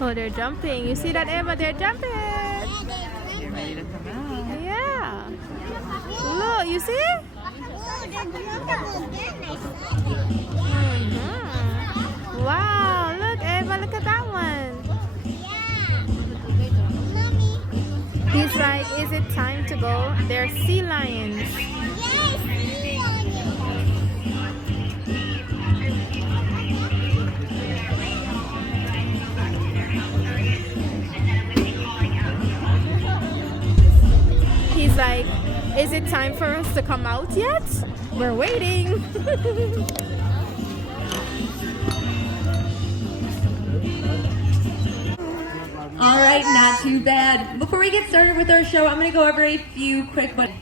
Oh, they're jumping. You see that, Eva? They're jumping. They're ready to come out. Yeah. Look, you see? Wow, look, Eva, look at that one. He's like, is it time to go? They're sea lions. He's like, is it time for us to come out yet? We're waiting. All right, not too bad. Before we get started with our show, I'm going to go over a few quick buttons.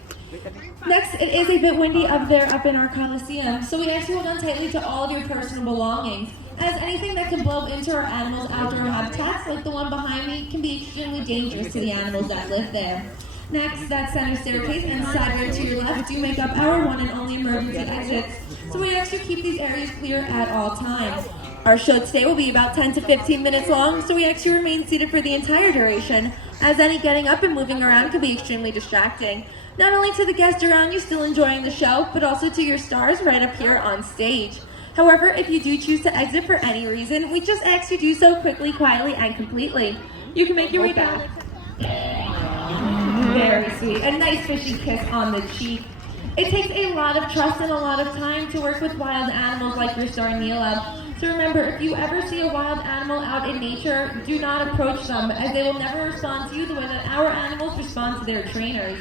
Next, it is a bit windy up there up in our Coliseum, so we ask you hold on tightly to all of your personal belongings, as anything that can blow into our animals' outdoor habitats, like the one behind me, can be extremely dangerous to the animals that live there. Next, that center staircase and side rail to your left do make up our one and only emergency exits, so we ask you keep these areas clear at all times. Our show today will be about 10 to 15 minutes long, so we ask you remain seated for the entire duration, as any getting up and moving around can be extremely distracting. Not only to the guests around you still enjoying the show, but also to your stars right up here on stage. However, if you do choose to exit for any reason, we just ask you do so quickly, quietly, and completely. You can make your way down. Very sweet. A nice fishy kiss on the cheek. It takes a lot of trust and a lot of time to work with wild animals like your star Neela. So remember, if you ever see a wild animal out in nature, do not approach them, as they will never respond to you the way that our animals respond to their trainers.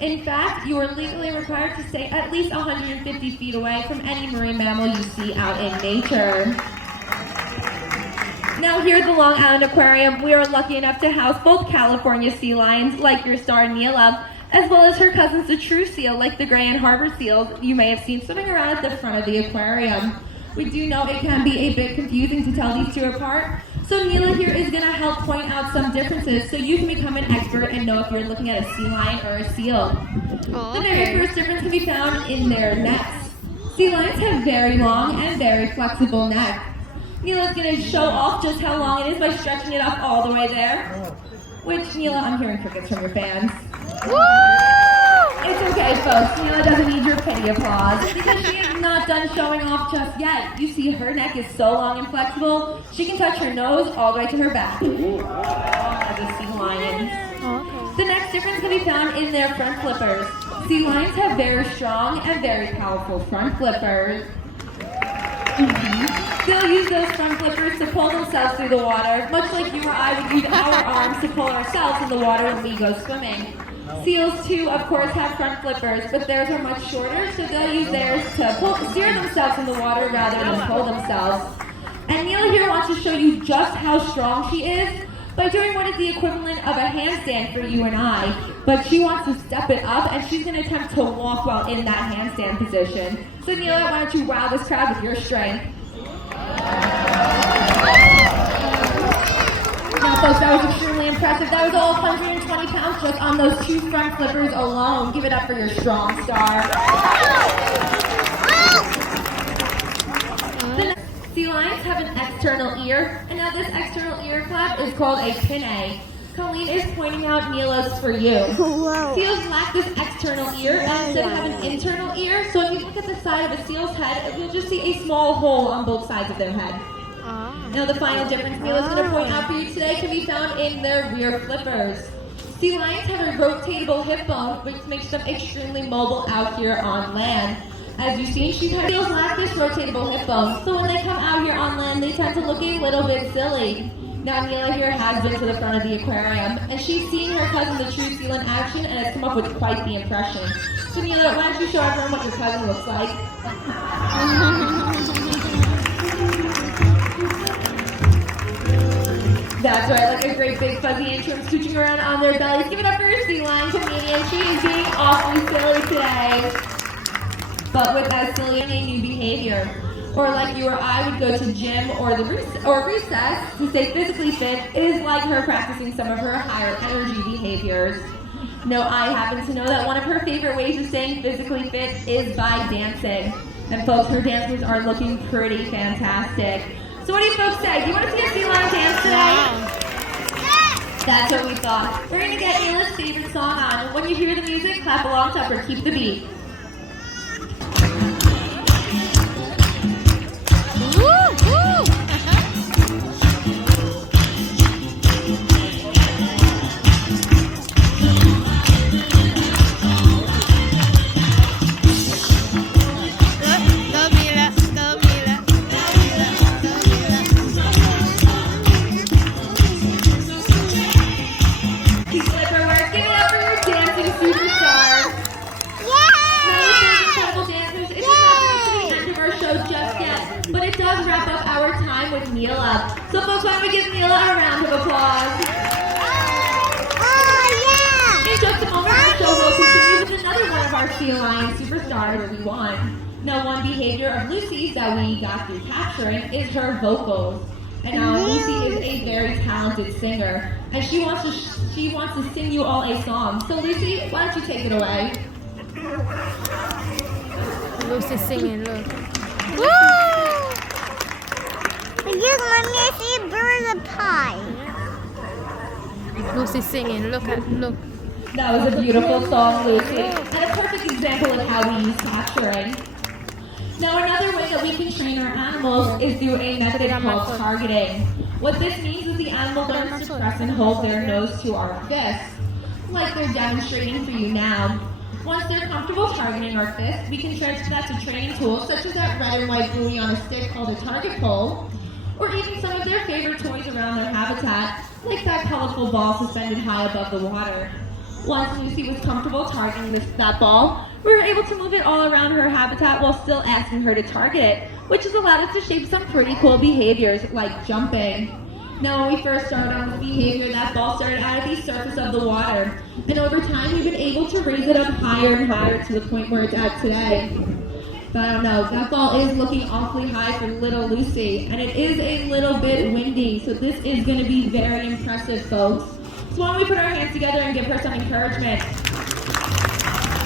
In fact, you are legally required to stay at least 150 feet away from any marine mammal you see out in nature. Now here at the Long Island Aquarium, we are lucky enough to house both California sea lions, like your star Neela, as well as her cousins, the true seal, like the gray and harbor seals you may have seen swimming around at the front of the aquarium. We do know it can be a bit confusing to tell these two apart, so Neela here is going to help point out some differences so you can become an expert and know if you're looking at a sea lion or a seal. The very first difference can be found in their necks. Sea lions have very long and very flexible necks. Neela's going to show off just how long it is by stretching it up all the way there. Which, Neela, I'm hearing crickets from your fans. Woo! It's okay, folks. Neela doesn't need your pity applause because she is not done showing off just yet. You see, her neck is so long and flexible, she can touch her nose all the way to her back. The sea lions. Okay. The next difference can be found in their front flippers. Sea lions have very strong and very powerful front flippers. They'll use those front flippers to pull themselves through the water, much like you or I would use our arms to pull ourselves in the water when we go swimming. Seals, too, of course, have front flippers, but theirs are much shorter, so they'll use theirs to steer themselves in the water rather than pull themselves. And Neela here wants to show you just how strong she is by doing what is the equivalent of a handstand for you and I. But she wants to step it up, and she's going to attempt to walk while in that handstand position. So Neela, why don't you wow this crowd with your strength? Now, folks, that was extremely impressive. That was all 120 pounds just on those two front flippers alone. Give it up for your strong star. The sea lions have an external ear, and now this external ear flap is called a pinnae. Colleen is pointing out Neela's for you. Wow. Seals lack this external ear and instead have an internal ear, so if you look at the side of a seal's head, you'll just see a small hole on both sides of their head. Now the final difference Neela's going to point out for you today can be found in their rear flippers. Sea lions have a rotatable hip bone, which makes them extremely mobile out here on land. As you've seen, seals lack this rotatable hip bone, so when they come out here on land, they tend to look a little bit silly. Now Neela here has been to the front of the aquarium, and she's seen her cousin the true seal in action and has come up with quite the impression. So Neela, why don't you show everyone what your cousin looks like? That's right, like a great big fuzzy intern scooching around on their bellies. Give it up for your sea lion comedian. She is being awfully silly today, but with that silly and new behavior. Or like you or I would go to gym or recess to stay physically fit, it is like her practicing some of her higher energy behaviors. No, I happen to know that one of her favorite ways of staying physically fit is by dancing. And folks, her dances are looking pretty fantastic. So what do you folks say? Do you want to see a sea lion dance today? That's what we thought. We're gonna get Mila's favorite song on. When you hear the music, clap along to her. Keep the beat. With Mila. So folks, why don't we give Mila a round of applause? In just a moment, our show will continue with another one of our Sea Lion superstars we won. Now, one behavior of Lucy's that we got through capturing is her vocals. And now Lucy is a very talented singer, and she wants to sing you all a song. So Lucy, why don't you take it away? Lucy singing, look. Woo! I just want me to see birds of pie. Lucy singing, look. That was a beautiful song, Lucy, and a perfect example of how we use capturing. Now, another way that we can train our animals is through a method called targeting. What this means is the animal learns to press and hold their nose to our fists, like they're demonstrating for you now. Once they're comfortable targeting our fists, we can transfer that to training tools such as that red and white buoy on a stick called a target pole, or even some of their favorite toys around their habitat, like that colorful ball suspended high above the water. Once Lucy was comfortable targeting that ball, we were able to move it all around her habitat while still asking her to target it, which has allowed us to shape some pretty cool behaviors like jumping. Now, when we first started on this behavior, that ball started out at the surface of the water, and over time we've been able to raise it up higher and higher to the point where it's at today. But I don't know, that ball is looking awfully high for little Lucy, and it is a little bit windy, so this is going to be very impressive, folks. So why don't we put our hands together and give her some encouragement.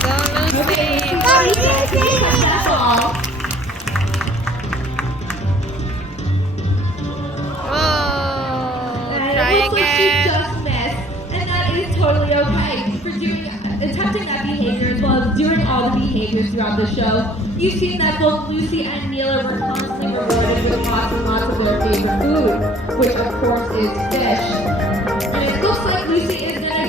Go Lucy! Okay, so touch that ball. Oh, And try it looks like she again. just missed, and that is totally okay. For attempting that behavior as well as doing all the behaviors throughout the show, you've seen that both Lucy and Mila were constantly rewarded with lots and lots of their favorite food, which of course is fish. And it looks like Lucy is going to